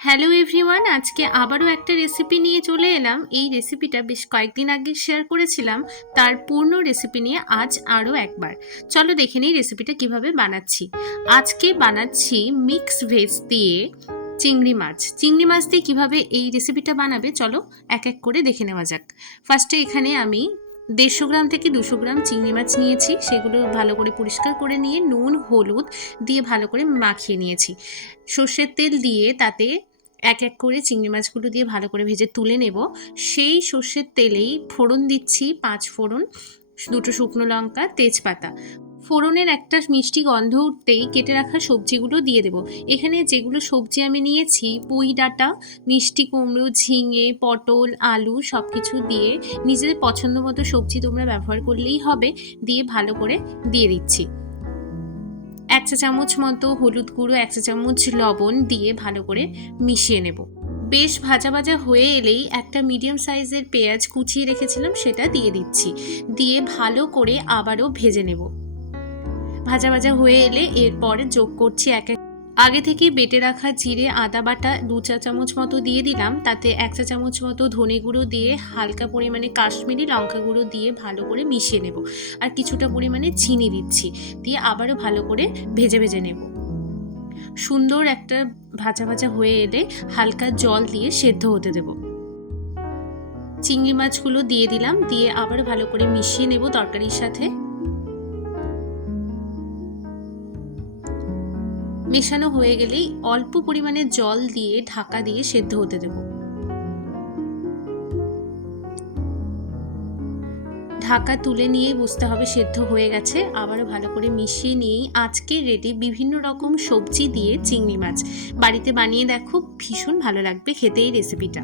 Hello everyone, আজকে আবারও একটা রেসিপি নিয়ে চলে এলাম। এই রেসিপিটা বেশ কয়েকদিন আগে শেয়ার করেছিলাম, তার পূর্ণ রেসিপি নিয়ে আজ আরও একবার। চলো দেখে নিই রেসিপিটা কিভাবে বানাচ্ছি। আজকে বানাচ্ছি মিক্স ভেজ দিয়ে চিংড়ি মাছ। চিংড়ি মাছ দিয়ে কীভাবে এই রেসিপিটা বানাবে চলো এক এক করে দেখে নেওয়া যাক। ফার্স্টে এখানে আমি 150 গ্রাম থেকে 200 গ্রাম চিংড়ি মাছ নিয়েছি। সেগুলো ভালো করে পরিষ্কার করে নিয়ে নুন হলুদ দিয়ে ভালো করে মাখিয়ে নিয়েছি। সর্ষের তেল দিয়ে তাতে এক এক করে চিংড়ি মাছগুলো দিয়ে ভালো করে ভেজে তুলে নেব। সেই সর্ষের তেলেই ফোড়ন দিচ্ছি, 5 ফোড়ন, 2টো শুকনো লঙ্কা, তেজপাতা। ফোড়নের একটা মিষ্টি গন্ধ উঠতেই কেটে রাখা সবজিগুলো দিয়ে দেব। এখানে যেগুলো সবজি আমি নিয়েছি, পুঁই ডাঁটা, মিষ্টি কুমড়ো, ঝিঙে, পটল, আলু সব কিছু দিয়ে নিজেদের পছন্দ মতো সবজি তোমরা ব্যবহার করলেই হবে, দিয়ে ভালো করে দিয়ে দিচ্ছি। 1 চা চামচ মতো হলুদ গুঁড়ো, 1 চা চামচ লবণ দিয়ে ভালো করে মিশিয়ে নেব। বেশ ভাজা ভাজা হয়ে এলেই একটা মিডিয়াম সাইজের পেঁয়াজ কুচিয়ে রেখেছিলাম সেটা দিয়ে দিচ্ছি। দিয়ে ভালো করে আবারও ভেজে নেব। ভাজা ভাজা হয়ে এলে এরপরে যোগ করছি আগে থেকে বেটে রাখা জিরে আদা বাটা 2 চা চামচ মতো দিয়ে দিলাম। তাতে 1 চা চামচ মতো ধনে গুঁড়ো দিয়ে হালকা পরিমাণে কাশ্মীরি লঙ্কা গুঁড়ো দিয়ে ভালো করে মিশিয়ে নেব। আর কিছুটা পরিমাণে চিনি দিচ্ছি, দিয়ে আবারও ভালো করে ভেজে ভেজে নেব। সুন্দর একটা ভাজা ভাজা হয়ে এলে হালকা জল দিয়ে সেদ্ধ হতে দেব। চিংড়ি মাছগুলো দিয়ে দিলাম, দিয়ে আবার ভালো করে মিশিয়ে নেব তরকারির সাথে। মেশানো হয়ে গেলেই অল্প পরিমাণে জল দিয়ে ঢাকা দিয়ে সেদ্ধ হতে দেব। ঢাকা তুলে নিয়ে বুঝতে হবে সেদ্ধ হয়ে গেছে। আবারও ভালো করে মিশিয়ে নিয়েই আজকে রেডি বিভিন্ন রকম সবজি দিয়ে চিংড়ি মাছ। বাড়িতে বানিয়ে দেখো, ভীষণ ভালো লাগবে খেতে এই রেসিপিটা।